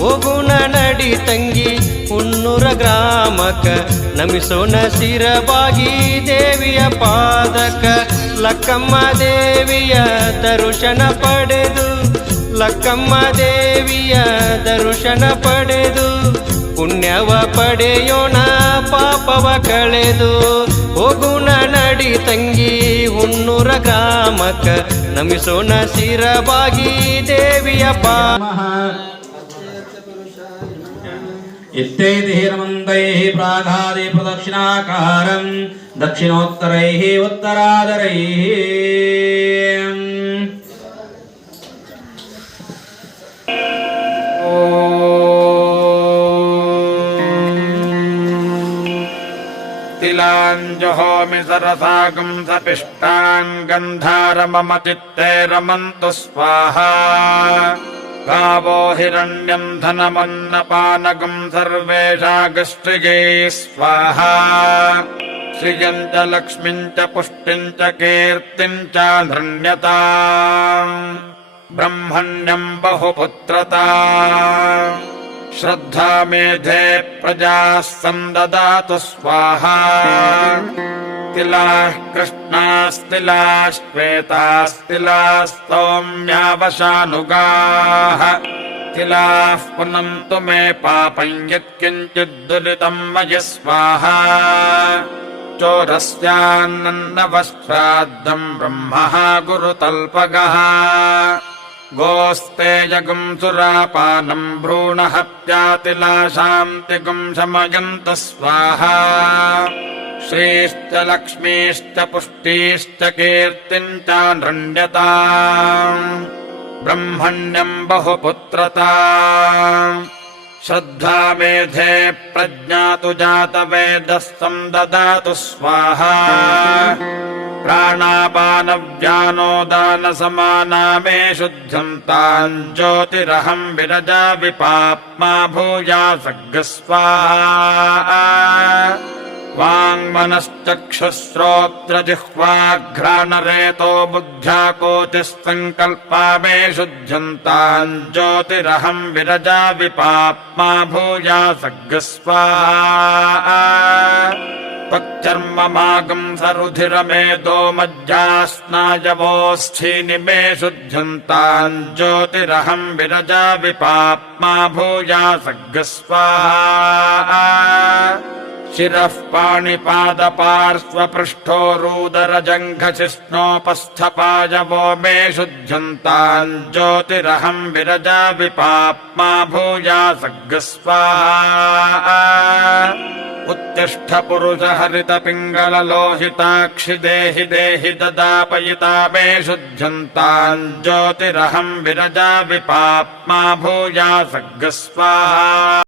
ಹೋಗುಣ ನಡಿ ತಂಗಿ ಹುನ್ನೂರ ಗ್ರಾಮಕ್ಕ ನಮಿಸೋಣ ಶಿರಬಾಗಿ ದೇವಿಯ ಪಾದಕ ಲಕ್ಕಮ್ಮ ದೇವಿಯ ದರ್ಶನ ಪಡೆದು ಲಕ್ಕಮ್ಮ ದೇವಿಯ ದರ್ಶನ ಪಡೆದು ಪುಣ್ಯವ ಪಡೆಯೋಣ ಪಾಪವ ಕಳೆದು ಹೋಗುಣ ನಡಿ ತಂಗಿ ಹುನ್ನೂರ ಗ್ರಾಮಕ್ಕ ನಮಿಸೋಣ ಶಿರಬಾಗಿ ದೇವಿಯ इत्येति हिरमन्तैः प्राघादि प्रदक्षिणाकारं दक्षिणोत्तरैः उत्तरादरैः तिलाञ्जहोमि सरसागं सपिष्टान् गन्धारमम चित्ते रमन्तु स्वाहा गावो हिरण्यं धनमन्नपानगं सर्वेषागस्त्रिगे स्वाहा श्रियं च लक्ष्मीं च पुष्टिं च कीर्तिं च धृण्यता ब्रह्मण्यं बहुपुत्रता श्रद्धा मेधे प्रजाः सन्ददातु स्वाहा तिलाः कृष्णास्तिलाः श्वेतास्तिलाः सौम्यावशानुगाः तिलाः पुनन्तु मे पापं यत्किञ्चिद्दुरितं मयि स्वाहा चोरस्यान्नवश्राद्धं ब्रह्मः गुरुतल्पगः गोस्तेजगुं सुरापानं भ्रूणहत्यातिलाशान्तिगुं शमयन्तु स्वाहा श्रीश्च लक्ष्मीश्च पुष्टिश्च कीर्तिं च नृण्यता ब्रह्मण्यं बहुपुत्रता श्रद्धा मेधे प्रज्ञातु जातवेदः सन्ददातु स्वाहा प्राणापानव्यानोदानसमाना मे शुद्धन्तान् ज्योतिरहं विरजा विपाप्मा भूयासग् स्वाहा वाङ्मनश्चक्षुश्रोत्रजिह्वाघ्राणरेतो बुद्ध्याकोटिस्सङ्कल्पा मे शुद्धन्तान् ज्योतिरहं विरजा विपाप्मा भूयासग् स्वाहा त्वच्चर्ममागं सरुधिरमेदो मज्जास्नायवोऽस्थीनि मे शुद्धन्तान् ज्योतिरहं विरजा विपाप्मा भूयासग् स्वाहा शिरः पाणिपादपार्श्वपृष्ठोरुदरजङ्घशिष्णोपस्थपायवो मे शुद्धन्तान् ज्योतिरहं विरजा विपाप्मा भूयासग् स्वाहा उत्तिष्ठ पुरुष हरित पिङ्गललोहिताक्षि देहि देहि ददापयिता मे शुद्धन्तान् ज्योतिरहं विरजा विपाप्मा भूयासग् स्वाहा